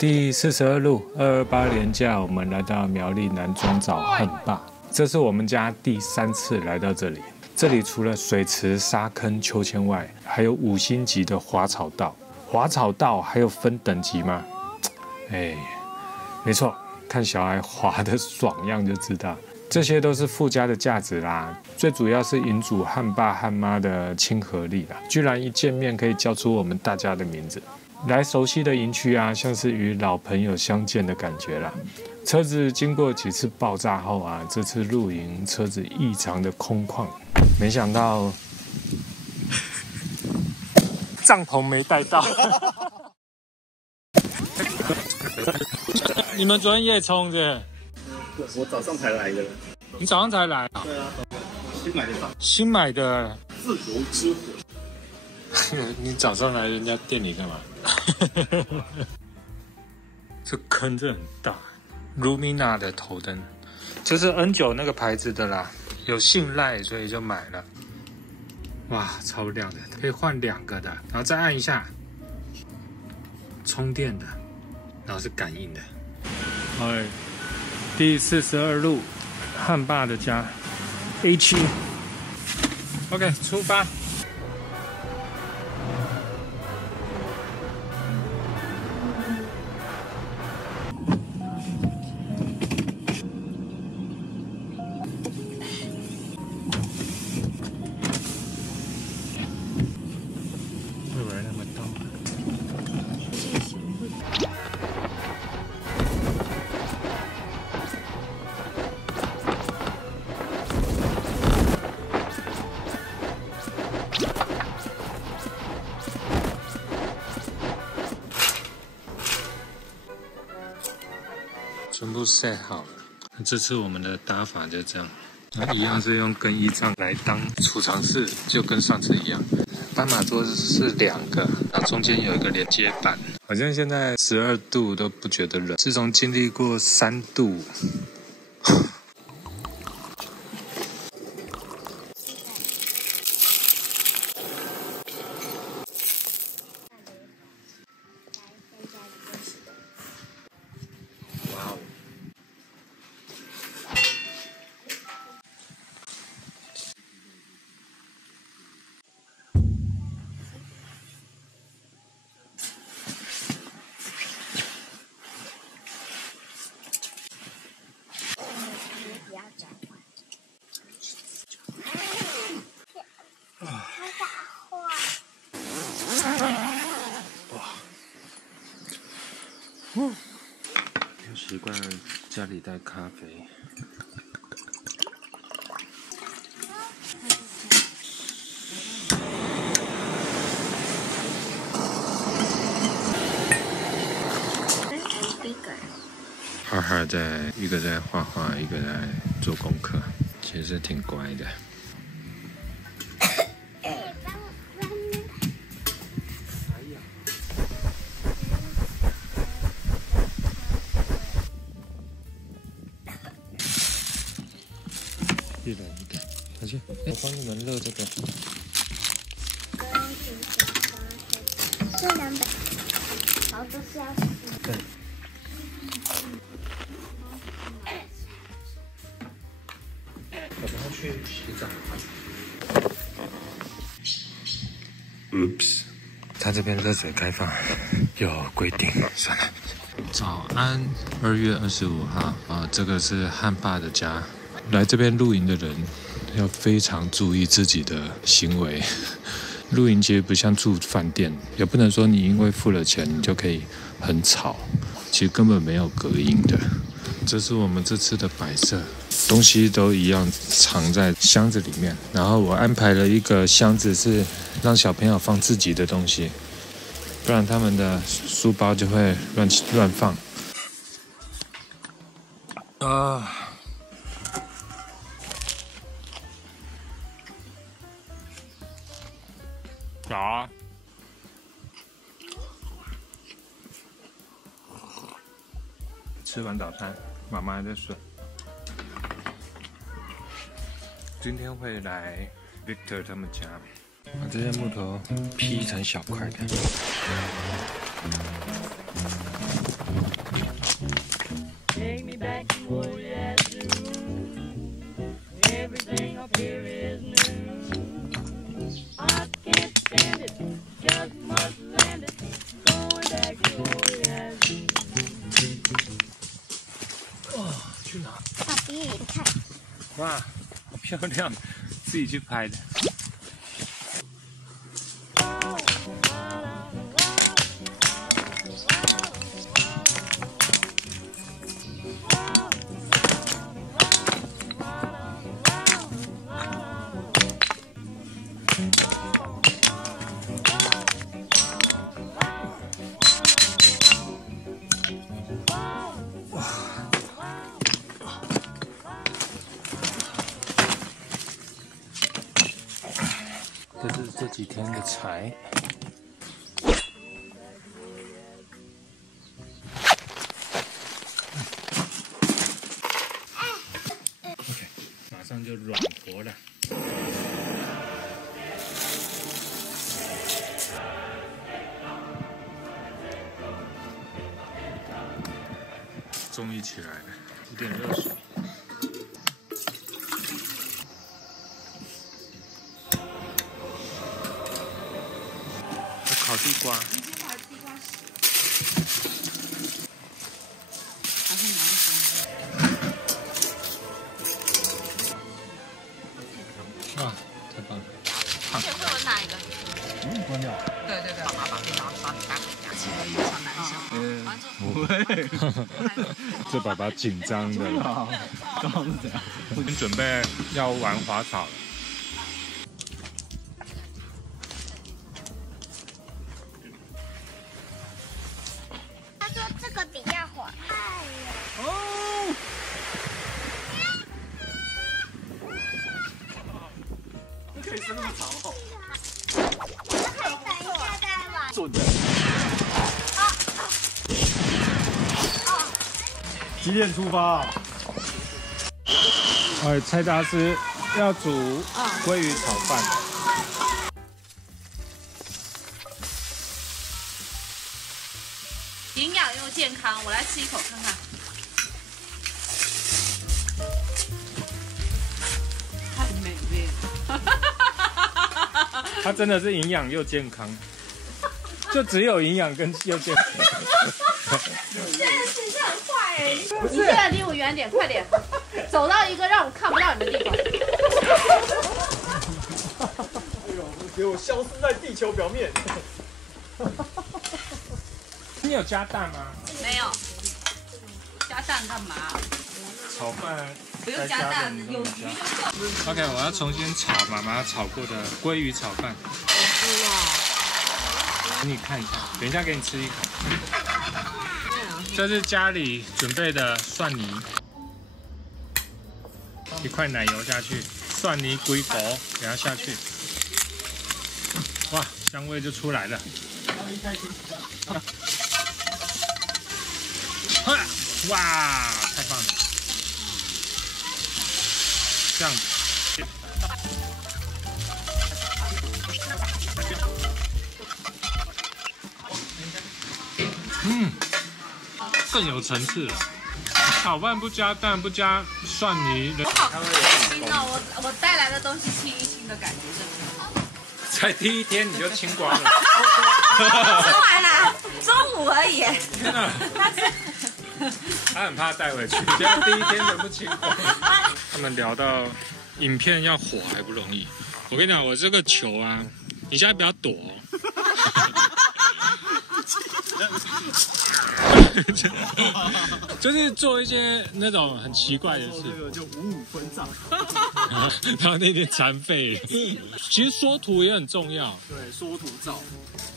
第42路228连假，我们来到苗栗南庄找汉爸。这是我们家第3次来到这里。这里除了水池、沙坑、秋千外，还有5星级的滑草道。滑草道还有分等级吗？哎，没错，看小孩滑的爽样就知道。这些都是附加的价值啦，最主要是营主汉爸汉妈的亲和力啦，居然一见面可以叫出我们大家的名字。来熟悉的营区啊，像是与老朋友相见的感觉啦。车子经过几次爆炸后啊，这次露营车子异常的空旷，没想到帐篷没带到。你们昨天夜冲是？我早上才来的。你早上才来啊？对啊，新买的帐。新买的。自由之火。你早上来人家店里干嘛？这坑真的很大。Lumina 的头灯，这是 N9 那个牌子的啦，有信赖所以就买了。哇，超亮的，可以换2个的，然后再按一下，充电的，然后是感应的。哎，第42路，汉爸的家 A7。OK， 出发。全部 set 好了，这次我们的打法就这样，一样是用更衣帐来当储藏室，就跟上次一样。斑马桌是2个，然后中间有一个连接板。好像现在12度都不觉得冷，自从经历过3度。要习惯家里带咖啡。哈哈一个在画画，一个在做功课，其实挺乖的。一人一个，小心！我帮你们热这个。这200，好，这是要吃。对。我等下去洗澡。Oops， 他这边热水开放有规定，算了。早安，2月25号啊，这个是汉爸的家。来这边露营的人要非常注意自己的行为。露营其实不像住饭店，也不能说你因为付了钱你就可以很吵，其实根本没有隔音的。这是我们这次的摆设，东西都一样藏在箱子里面，然后我安排了一个箱子是让小朋友放自己的东西，不然他们的书包就会乱放。早啊！吃完早餐，妈妈还在睡。今天会来 Victor 他们家，把这些木头劈成小块的。哇，好漂亮，自己去拍的。这是这几天的柴。OK， 马上就软和了。终于起来了，有点热水。烤地瓜，哇，太棒了！而且会有哪一个？关掉。对对对，爸爸把电脑把你带回家，其实有小男生。不会，这爸爸紧张的了。刚好是这样。我们准备要玩滑草了。他说这个比较滑。哦。可以伸那么长哦。可以等一下再玩。准的。几点出发？蔡大师要煮鲑鱼炒饭。营养又健康，我来吃一口看看。太美味了！它真的是营养又健康，就只有营养跟又健康。你现在形象很坏哎！你现在离我远点，快点，走到一个让我看不到你的地方。哎呦，给我消失在地球表面。你有加蛋吗？没有，加蛋干嘛？炒饭不用加蛋，有鱼就够。OK， 我要重新炒妈妈炒过的鲑鱼炒饭。给你看一下，等一下给你吃一口。这是家里准备的蒜泥，一块奶油下去，蒜泥龟狗给它下去，哇，香味就出来了。哇，太棒了！这样子。更有层次了。炒饭不加蛋，不加蒜泥，我好开心哦！我带来的东西清一清的感觉真的好。才第一天你就清光了。吃完了，中午而已。真的。他很怕带回去，结果第一天全部清光。他们聊到影片要火还不容易。我跟你讲，我这个球啊，你现在不要躲哦。就是做一些那种很奇怪的事，这个就5分账。然后那天残废。其实缩图也很重要。对，缩图照，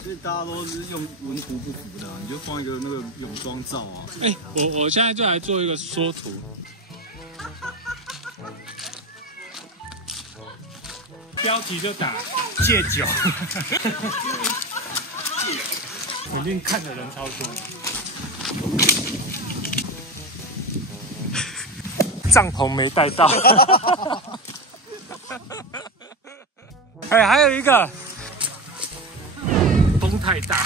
所以大家都是用文图不符的，你就放一个那个泳装照啊。哎，我现在就来做一个缩图。标题就打戒酒。肯定看的人超多。帐篷没带到。哎，还有一个，风太大。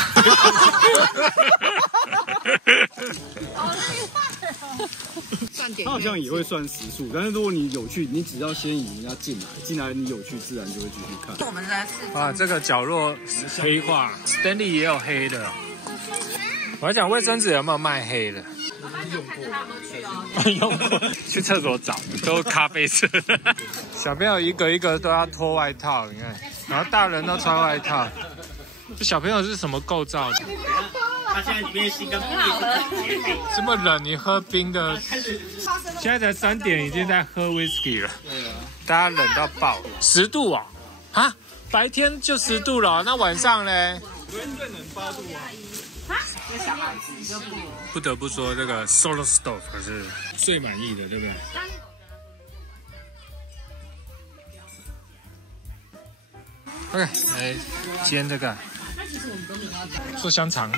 他好像也会算时速，但是如果你有趣，你只要先引人家进来你有趣，自然就会继续看。我们来试。啊，这个角落黑化 ，Stanley 也有黑的。我还讲卫生纸有没有卖黑的？用过，去厕所找，都咖啡色。小朋友一个一个都要脱外套，你看，然后大人都穿外套。这小朋友是什么构造的？他现在里面心跟冰这么冷，你喝冰的？现在才3点，已经在喝 whisky 了。对啊，大家冷到爆，10度哦，啊，白天就10度了，那晚上呢？昨天最冷8度啊。不得不说，这个 Solar Stove 可是最满意的，对不对？OK， 来煎这个，做香肠。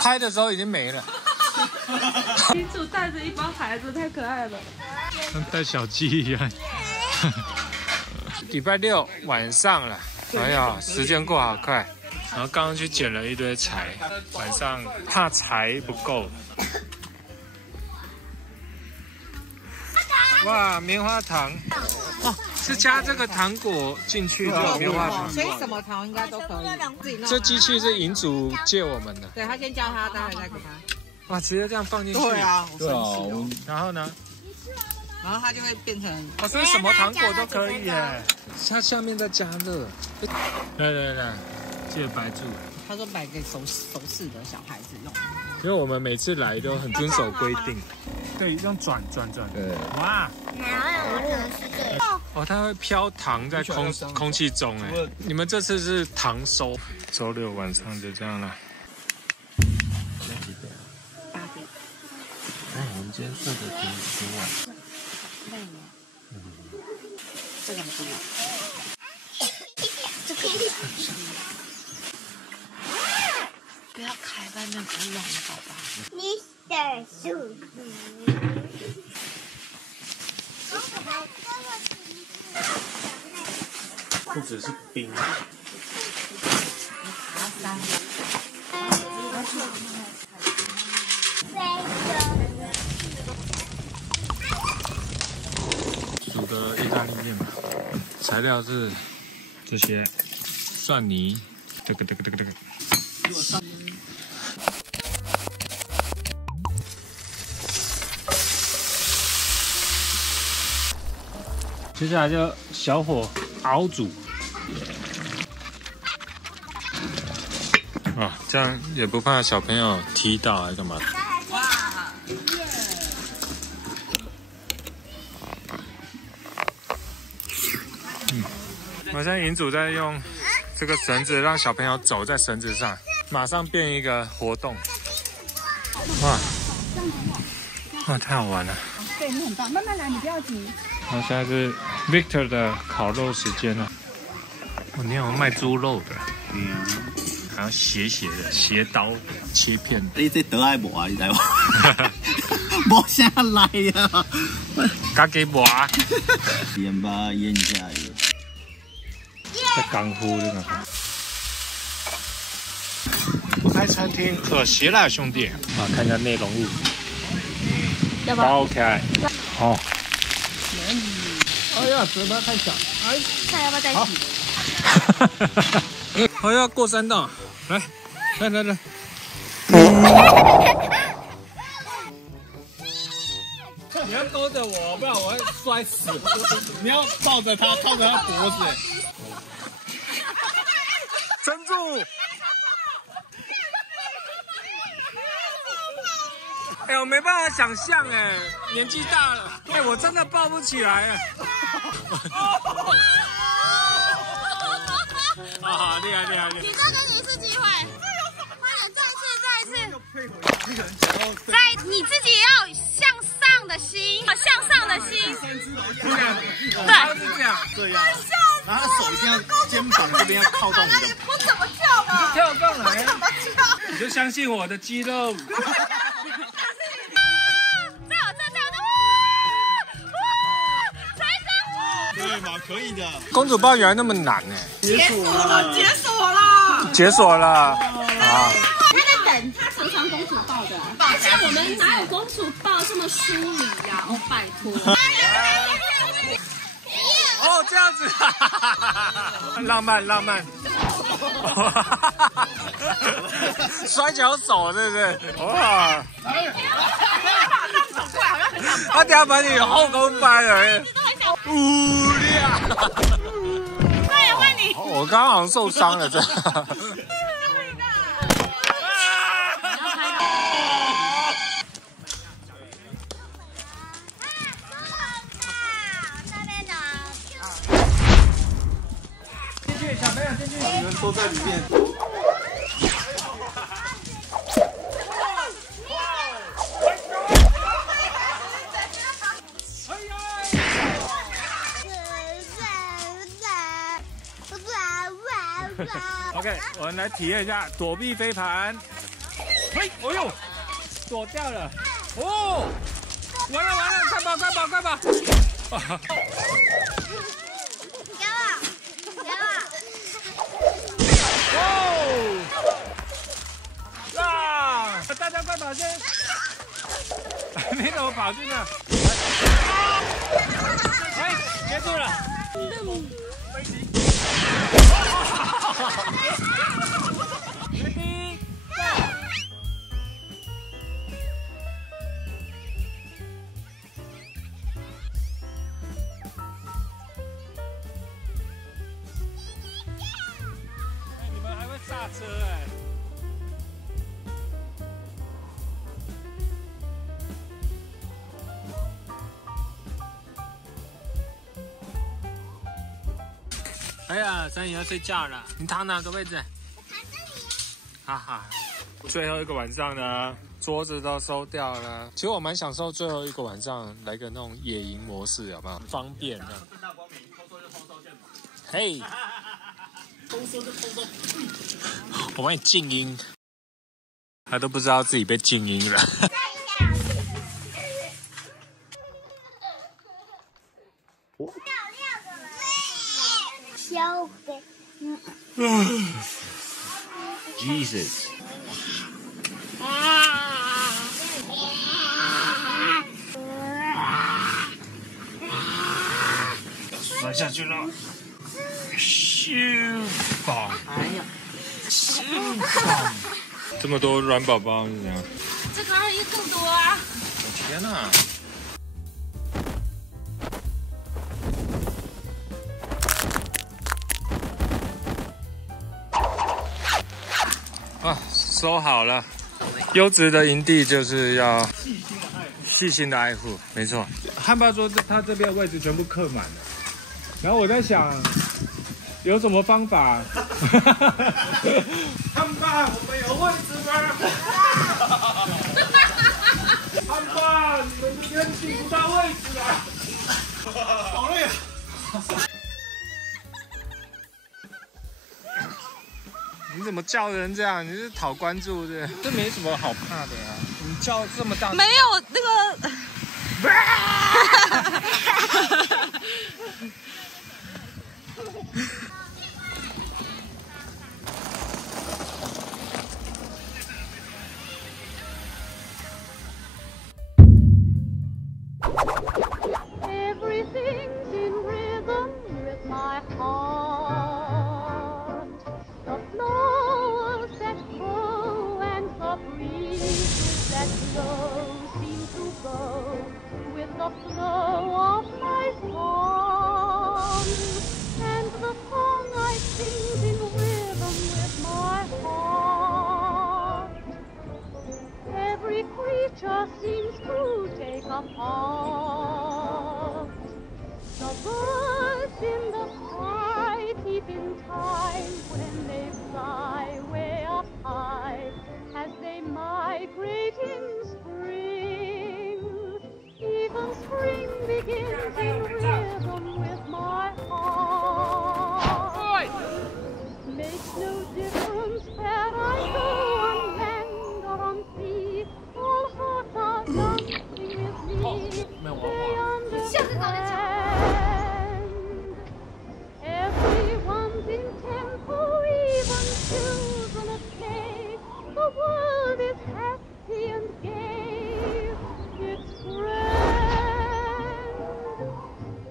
拍的时候已经没了。女主带着一帮孩子，太可爱了，跟带小鸡一样。礼拜6晚上了，哎呀，时间过好快。然后刚刚去捡了一堆柴，晚上怕柴不够。哇，棉花糖哦，是加这个糖果进去就有棉花糖，所以什么糖应该都可以自己弄。这机器是银主借我们的，对他先教他，待会再给他。哇，直接这样放进去。对啊，对啊，然后呢？然后它就会变成哦，所以什么糖果都可以耶。它下面再加热。对，记得白住。他说买给熟识的小孩子用。因为我们每次来都很遵守规定。对，用转。对。哇。哪有可能是这样？哦，它会飘糖在空气中哎。你们这次是糖收，周6晚上就这样了。8点。我们今天睡得挺晚。累了。这个不要。这个不要开外面不冷，宝宝。Mr. 树。不只是冰。煮个意大利面吧，材料是这些蒜泥，这个。接下来就小火熬煮。啊，这样也不怕小朋友踢到还是干嘛？我现在银主在用这个绳子让小朋友走在绳子上，马上变一个活动。哇，太好玩了！对你很棒，慢慢来，你不要急。然后现在是 Victor 的烤肉时间了。哦，你有卖猪肉的，还要斜的斜刀切片。你这得爱无啊？你知无？无啥来啊！加给无啊？盐巴腌加油。在港呼这个。开餐厅可惜了，兄弟。啊，看一下内容物。要不要？包起来。哦。哎呀，嘴巴太小。哎，看要不要再洗？我要过山道，来。你要勾着我，不然我会摔死。你要抱着他，靠着他脖子。撑住！哎，我没办法想象哎，年纪大了，哎，我真的抱不起来哎。啊，厉害！你再给你一次机会，快点，再一次。你自己也要向上的心，向上的心。对，是这样。然后手一定要肩膀这边要靠到你的。我怎么跳的？跳上来，怎么跳？你就相信我的肌肉。对嘛，可以的。公主抱原来那么难哎！解锁了。啊！他在等，他常常公主抱的，而且我们哪有公主抱这么疏离呀？哦，拜托。哦，这样子，浪漫浪漫。摔跤手，对不对？哇！他等下把你后空翻了，无聊。快点换你！我刚刚好像受伤了，这。进去，小朋友进去，你们都在里面。OK， 我们来体验一下躲避飞盘。嘿，哦呦，躲掉了。哦，完了完了，快跑快跑快跑！哦！啊！大家快跑先！你怎么跑去那？哎，结束了。飞机。Ready, go！ 你们还会刹车哎！哎呀，三姨要睡觉了，你躺哪个位置？哈哈，最后一个晚上呢，桌子都收掉了。其实我蛮享受最后一个晚上来个那种野营模式，有没有？方便这样。正大光明，偷收就偷收，见吗？嘿，偷收就偷收。我帮你静音，他都不知道自己被静音了。小飞。Jesus。摔下去了，咻吧！哎呀，咻吧！这么多软宝宝是怎样？这个2更多啊！我天哪！啊，收好了。优质的营地就是要细心的爱护，没错。汉爸说他这边的位置全部客满了，然后我在想有什么方法？汉爸，我们有位置吗？汉爸，你们这边订不到位置啊！好累啊！你怎么叫人这样？你是讨关注的？这没什么好怕的呀、你叫这么大，没有那个。Seems to take a part. The birds in the sky keep in time when they fly way up high as they migrate in spring. Even spring begins in rhythm with my heart. Makes no difference where I go on land or on sea. All hearts are dancing with me. They understand. Everyone's in tempo, even children at play. The world is happy and gay. It's grand.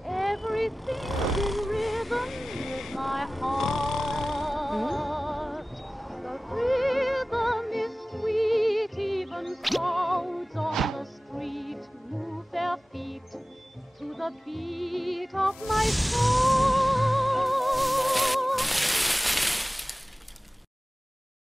Everything's in the beat of my soul.